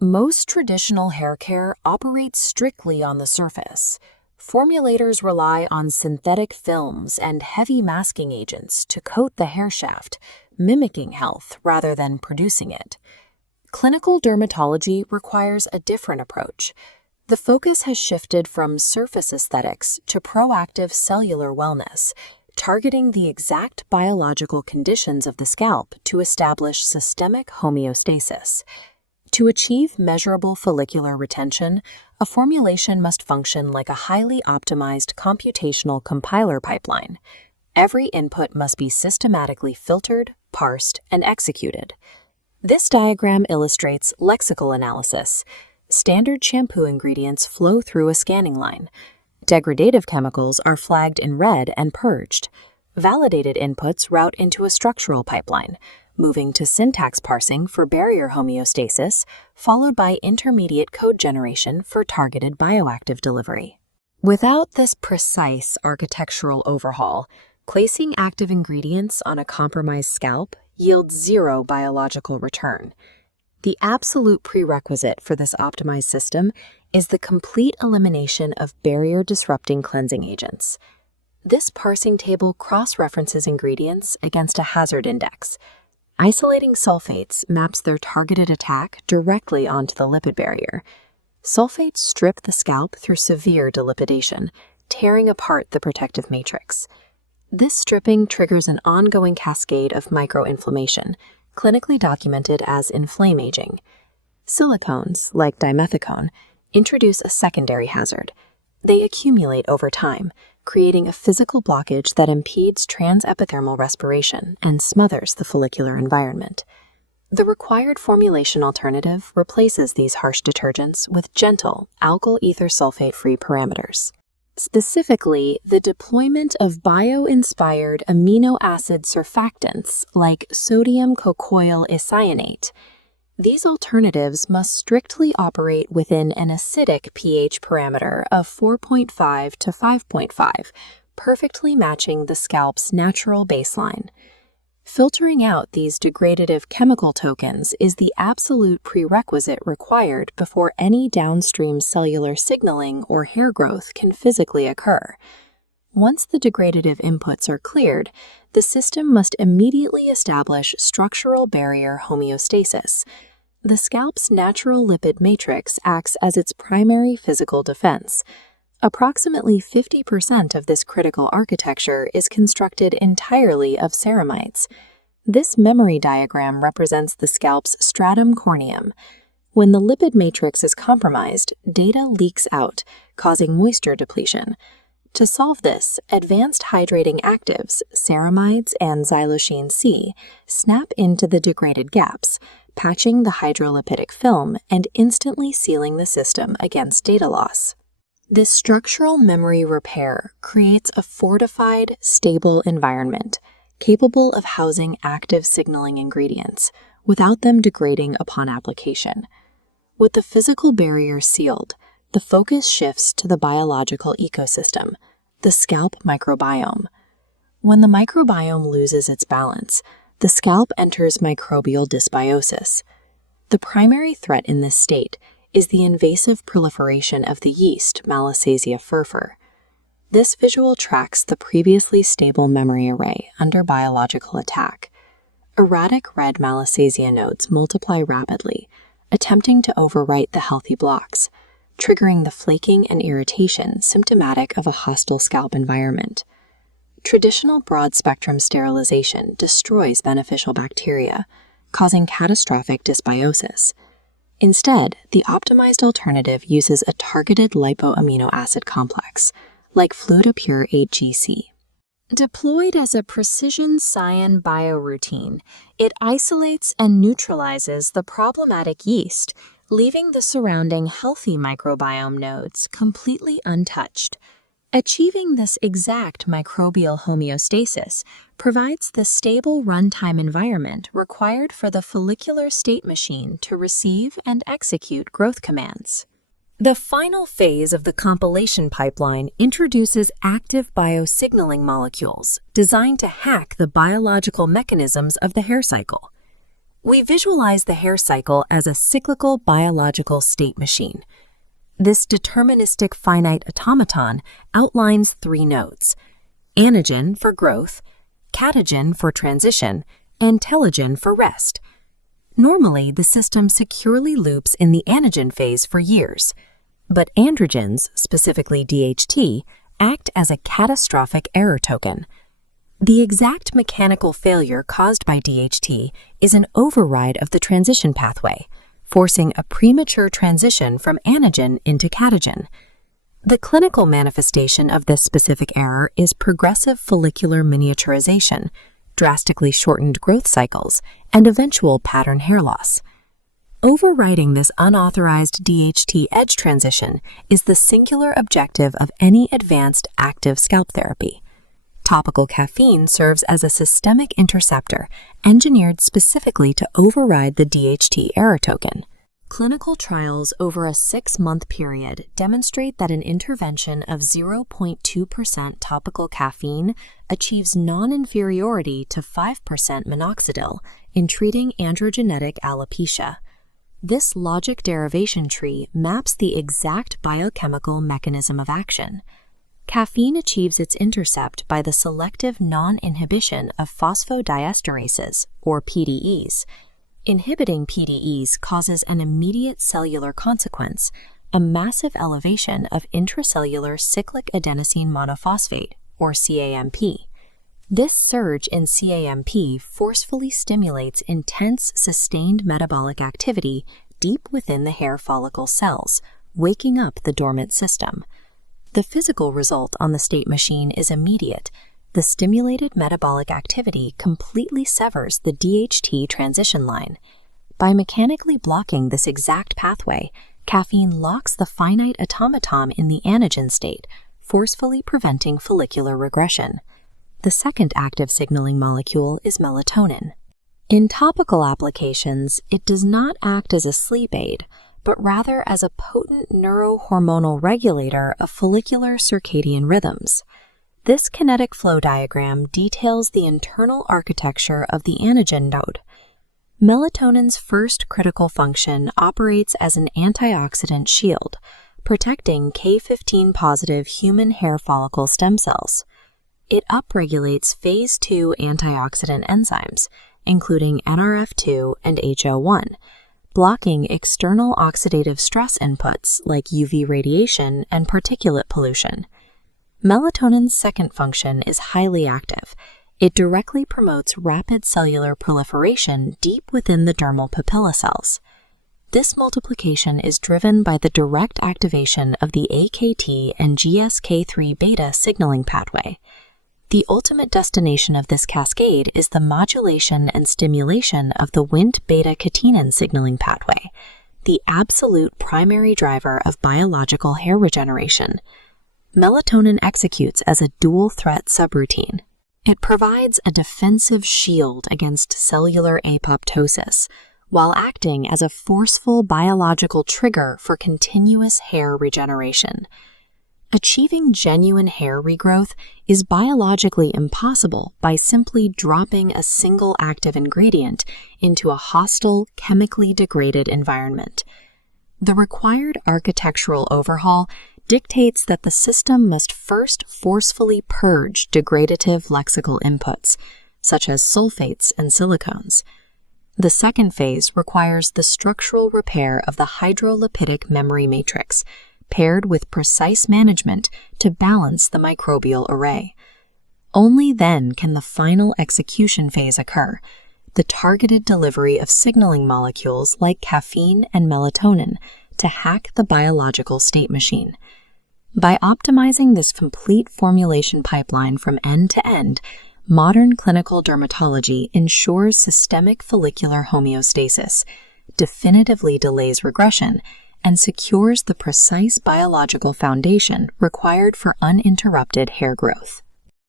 Most traditional hair care operates strictly on the surface. Formulators rely on synthetic films and heavy masking agents to coat the hair shaft, mimicking health rather than producing it. Clinical dermatology requires a different approach. The focus has shifted from surface aesthetics to proactive cellular wellness, targeting the exact biological conditions of the scalp to establish systemic homeostasis. To achieve measurable follicular retention, a formulation must function like a highly optimized computational compiler pipeline. Every input must be systematically filtered, parsed, and executed. This diagram illustrates lexical analysis. Standard shampoo ingredients flow through a scanning line. Degradative chemicals are flagged in red and purged. Validated inputs route into a structural pipeline, moving to syntax parsing for barrier homeostasis, followed by intermediate code generation for targeted bioactive delivery. Without this precise architectural overhaul, placing active ingredients on a compromised scalp yields zero biological return. The absolute prerequisite for this optimized system is the complete elimination of barrier-disrupting cleansing agents. This parsing table cross-references ingredients against a hazard index. Isolating sulfates maps their targeted attack directly onto the lipid barrier. Sulfates strip the scalp through severe delipidation, tearing apart the protective matrix. This stripping triggers an ongoing cascade of microinflammation, clinically documented as inflammaging. Silicones, like dimethicone, introduce a secondary hazard. They accumulate over time, creating a physical blockage that impedes transepithermal respiration and smothers the follicular environment. The required formulation alternative replaces these harsh detergents with gentle, alkyl ether sulfate-free parameters. Specifically, the deployment of bio-inspired amino acid surfactants like sodium cocoyl isocyanate. These alternatives must strictly operate within an acidic pH parameter of 4.5 to 5.5, perfectly matching the scalp's natural baseline. Filtering out these degradative chemical tokens is the absolute prerequisite required before any downstream cellular signaling or hair growth can physically occur. Once the degradative inputs are cleared, the system must immediately establish structural barrier homeostasis. The scalp's natural lipid matrix acts as its primary physical defense. Approximately 50% of this critical architecture is constructed entirely of ceramides. This memory diagram represents the scalp's stratum corneum. When the lipid matrix is compromised, data leaks out, causing moisture depletion. To solve this, advanced hydrating actives, ceramides and xylosine C, snap into the degraded gaps, patching the hydrolipidic film and instantly sealing the system against data loss. This structural memory repair creates a fortified, stable environment, capable of housing active signaling ingredients without them degrading upon application. With the physical barrier sealed, the focus shifts to the biological ecosystem, the scalp microbiome. When the microbiome loses its balance, the scalp enters microbial dysbiosis. The primary threat in this state is the invasive proliferation of the yeast Malassezia furfur. This visual tracks the previously stable memory array under biological attack. Erratic red Malassezia nodes multiply rapidly, attempting to overwrite the healthy blocks, triggering the flaking and irritation symptomatic of a hostile scalp environment. Traditional broad-spectrum sterilization destroys beneficial bacteria, causing catastrophic dysbiosis. Instead, the optimized alternative uses a targeted lipoamino acid complex, like Flutapure 8GC. Deployed as a precision cyan bioroutine, it isolates and neutralizes the problematic yeast, leaving the surrounding healthy microbiome nodes completely untouched. Achieving this exact microbial homeostasis provides the stable runtime environment required for the follicular state machine to receive and execute growth commands. The final phase of the compilation pipeline introduces active biosignaling molecules designed to hack the biological mechanisms of the hair cycle. We visualize the hair cycle as a cyclical biological state machine. This deterministic finite automaton outlines 3 nodes: anagen for growth, catagen for transition, and telogen for rest. Normally, the system securely loops in the anagen phase for years, but androgens, specifically DHT, act as a catastrophic error token. The exact mechanical failure caused by DHT is an override of the transition pathway, forcing a premature transition from anagen into catagen. The clinical manifestation of this specific error is progressive follicular miniaturization, drastically shortened growth cycles, and eventual pattern hair loss. Overriding this unauthorized DHT edge transition is the singular objective of any advanced active scalp therapy. Topical caffeine serves as a systemic interceptor engineered specifically to override the DHT error token. Clinical trials over a 6-month period demonstrate that an intervention of 0.2% topical caffeine achieves non-inferiority to 5% minoxidil in treating androgenetic alopecia. This logic derivation tree maps the exact biochemical mechanism of action. Caffeine achieves its intercept by the selective non-inhibition of phosphodiesterases, or PDEs. Inhibiting PDEs causes an immediate cellular consequence, a massive elevation of intracellular cyclic adenosine monophosphate, or CAMP. This surge in CAMP forcefully stimulates intense, sustained metabolic activity deep within the hair follicle cells, waking up the dormant system. The physical result on the state machine is immediate. The stimulated metabolic activity completely severs the DHT transition line. By mechanically blocking this exact pathway, caffeine locks the finite automaton in the anagen state, forcefully preventing follicular regression. The second active signaling molecule is melatonin. In topical applications, it does not act as a sleep aid, but rather as a potent neurohormonal regulator of follicular circadian rhythms. This kinetic flow diagram details the internal architecture of the anagen node. Melatonin's first critical function operates as an antioxidant shield, protecting K15-positive human hair follicle stem cells. It upregulates phase 2 antioxidant enzymes, including NRF2 and HO1, blocking external oxidative stress inputs like UV radiation and particulate pollution. Melatonin's second function is highly active. It directly promotes rapid cellular proliferation deep within the dermal papilla cells. This multiplication is driven by the direct activation of the AKT and GSK3 beta signaling pathway. The ultimate destination of this cascade is the modulation and stimulation of the Wnt beta-catenin signaling pathway, the absolute primary driver of biological hair regeneration. Melatonin executes as a dual-threat subroutine. It provides a defensive shield against cellular apoptosis, while acting as a forceful biological trigger for continuous hair regeneration. Achieving genuine hair regrowth is biologically impossible by simply dropping a single active ingredient into a hostile, chemically degraded environment. The required architectural overhaul dictates that the system must first forcefully purge degradative lexical inputs, such as sulfates and silicones. The second phase requires the structural repair of the hydrolipidic memory matrix, paired with precise management to balance the microbial array. Only then can the final execution phase occur, the targeted delivery of signaling molecules like caffeine and melatonin to hack the biological state machine. By optimizing this complete formulation pipeline from end to end, modern clinical dermatology ensures systemic follicular homeostasis, definitively delays regression, and secures the precise biological foundation required for uninterrupted hair growth.